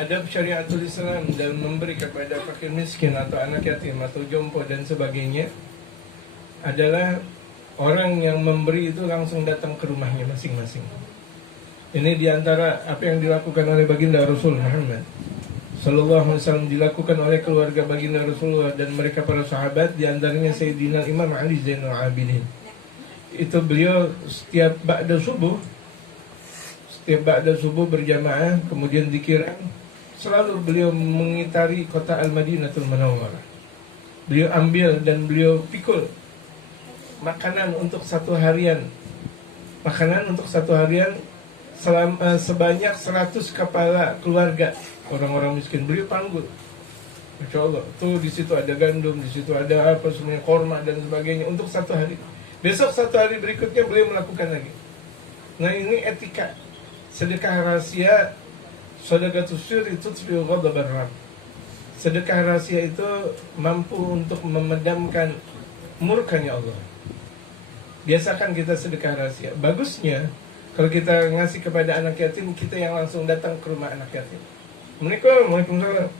adab syariatul Islam dalam memberi kepada fakir miskin atau anak yatim atau jompo dan sebagainya adalah orang yang memberi itu langsung datang ke rumahnya masing-masing. Ini diantara apa yang dilakukan oleh baginda Rasul Muhammad Sallallahu Alaihi Wasallam, dilakukan oleh keluarga baginda Rasulullah dan mereka para sahabat, diantaranya Sayyidina Imam Ali Zainal Abidin. Itu beliau setiap ba'da subuh berjamaah kemudian zikiran, selalu beliau mengitari kota Al-Madinatul Munawwarah. Beliau ambil dan beliau pikul makanan untuk satu harian sebanyak 100 kepala keluarga orang-orang miskin. Beliau panggul, Masya Allah, tuh di situ ada gandum, di situ ada apa semuanya, korma dan sebagainya untuk satu hari. Besok satu hari berikutnya beliau melakukan lagi. Nah, ini etika sedekah rahasia. Shadaqatus sirri tutfi'u ghadabar rabb. Sedekah rahasia itu mampu untuk memadamkan murkanya Allah. Biasakan kita sedekah rahasia. Bagusnya kalau kita ngasih kepada anak yatim, kita yang langsung datang ke rumah anak yatim. Waalaikumsalam.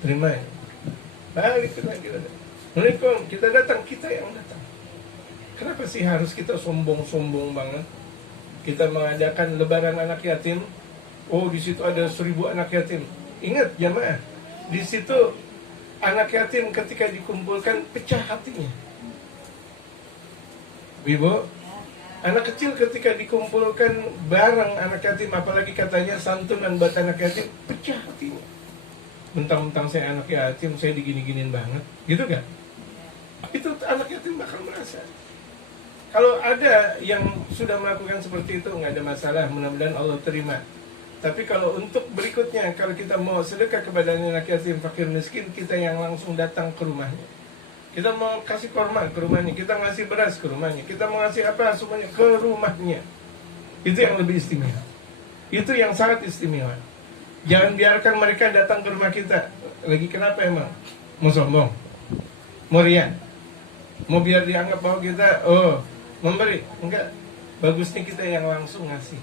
Terima ya. Balik lagi. Waalaikumsalam. Kita datang, kita yang datang. Kenapa sih harus kita sombong-sombong banget? Kita mengadakan lebaran anak yatim. Oh, di situ ada 1000 anak yatim. Ingat jamaah, di situ anak yatim ketika dikumpulkan pecah hatinya. Ibu, anak kecil ketika dikumpulkan bareng anak yatim, apalagi katanya santunan buat anak yatim, pecah hatinya. Mentang-mentang saya anak yatim, saya digini-giniin banget, gitu kan? Itu anak yatim bakal merasa. Kalau ada yang sudah melakukan seperti itu, nggak ada masalah, mudah-mudahan Allah terima. Tapi kalau untuk berikutnya, kalau kita mau sedekah kepada anak yatim, fakir miskin, kita yang langsung datang ke rumahnya. Kita mau kasih korma ke rumahnya, kita ngasih beras ke rumahnya, kita mau ngasih apa semuanya ke rumahnya. Itu yang lebih istimewa. Itu yang sangat istimewa. Jangan biarkan mereka datang ke rumah kita. Lagi kenapa emang? Mau sombong? Mau riya? Mau biar dianggap bahwa kita memberi? Enggak. Bagusnya kita yang langsung ngasih.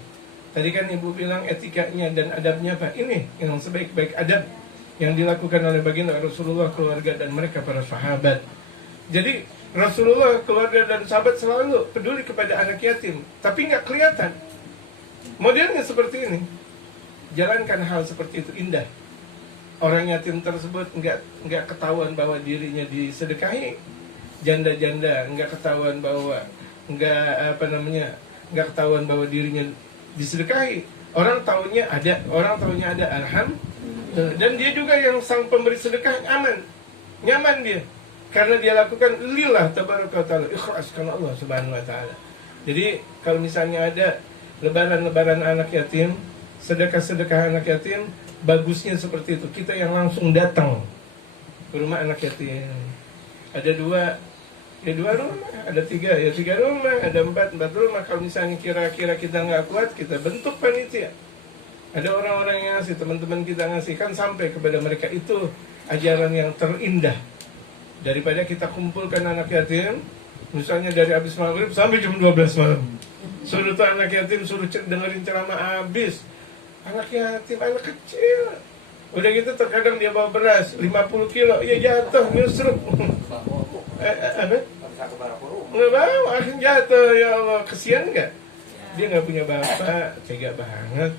Tadi kan ibu bilang etikanya dan adabnya apa? Ini yang sebaik-baik adab yang dilakukan oleh baginda Rasulullah, keluarga dan mereka para sahabat. Jadi Rasulullah, keluarga dan sahabat selalu peduli kepada anak yatim, tapi nggak kelihatan. Modelnya seperti ini. Jalankan hal seperti itu, indah. Orang yatim tersebut nggak ketahuan bahwa dirinya disedekahi. Janda-janda nggak ketahuan bahwa nggak ketahuan bahwa dirinya disedekahi. Orang tahunya ada, alhamdulillah. Dan dia juga yang sang pemberi sedekah aman, nyaman dia, karena dia lakukan lillah tabaraka taala, ikhlas karena Allah subhanahu wa taala. Jadi kalau misalnya ada lebaran anak yatim, sedekah anak yatim, bagusnya seperti itu. Kita yang langsung datang ke rumah anak yatim. Ada dua rumah, ada tiga rumah, ada empat rumah. Kalau misalnya kira-kira kita nggak kuat, kita bentuk panitia. Ada orang-orang yang ngasih, teman-teman kita ngasih, kan sampai kepada mereka. Itu ajaran yang terindah. Daripada kita kumpulkan anak yatim, misalnya dari habis maghrib sampai jam 12 malam. Suruh tuh anak yatim, suruh dengerin ceramah habis. Anak yatim, anak kecil. Udah gitu terkadang dia bawa beras 50 kilo, ya jatuh, nyusruk. Apa? Nggak bawa, akhirnya jatuh. Ya Allah, kesian nggak? Dia nggak punya bapak, tega banget.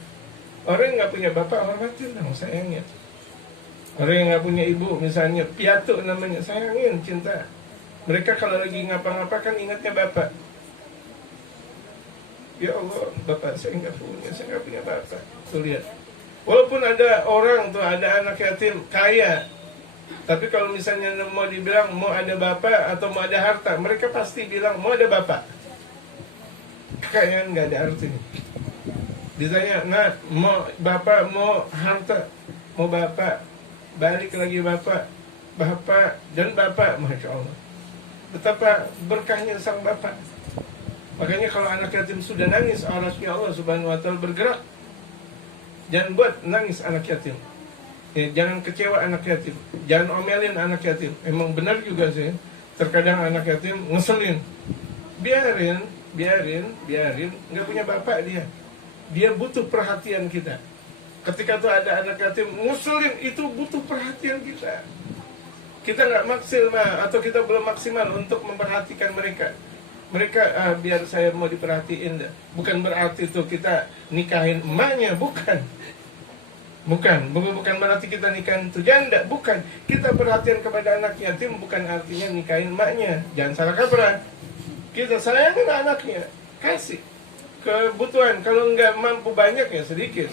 Orang yang nggak punya bapak, hormatin dong, sayangnya. Orang yang nggak punya ibu, misalnya piatu namanya, sayangin, cinta. Mereka kalau lagi ngapa-ngapa kan ingatnya bapak. Ya Allah, bapak saya nggak punya bapak. Tuh lihat. Walaupun ada orang tuh, ada anak yatim kaya, tapi kalau misalnya mau dibilang mau ada bapak atau mau ada harta, mereka pasti bilang mau ada bapak. Kekayaan nggak ada artinya. Ditanya, nah mau bapak, mau harta, mau bapak, balik lagi bapak dan bapak, masya Allah. Betapa berkahnya sang bapak. Makanya kalau anak yatim sudah nangis, arasnya Allah subhanahu wa ta'ala bergerak. Jangan buat nangis anak yatim. Jangan kecewa anak yatim. Jangan omelin anak yatim. Emang benar juga sih, terkadang anak yatim ngeselin. Biarin. Nggak punya bapak dia. Dia butuh perhatian kita. Ketika tuh ada anak yatim ngusulin, itu butuh perhatian kita. Kita nggak maksimal atau kita belum maksimal untuk memperhatikan mereka. Mereka biar saya mau diperhatiin, bukan berarti tuh kita nikahin emaknya, bukan. Bukan berarti kita nikahin tuh janda, bukan. Kita perhatian kepada anak yatim bukan artinya nikahin emaknya. Jangan salah kaprah. Kita sayangin anaknya, kasih kebutuhan. Kalau nggak mampu banyak ya sedikit.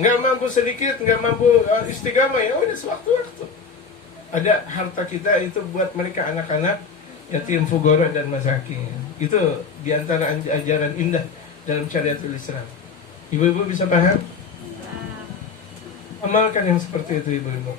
Nggak mampu sedikit, nggak mampu istiqamah ya udah sewaktu-waktu. Ada harta kita itu buat mereka anak-anak yatim, fugara dan masakin. Itu diantara ajaran indah dalam syariatul Islam. Ibu-ibu bisa paham? Amalkan yang seperti itu ibu-ibu.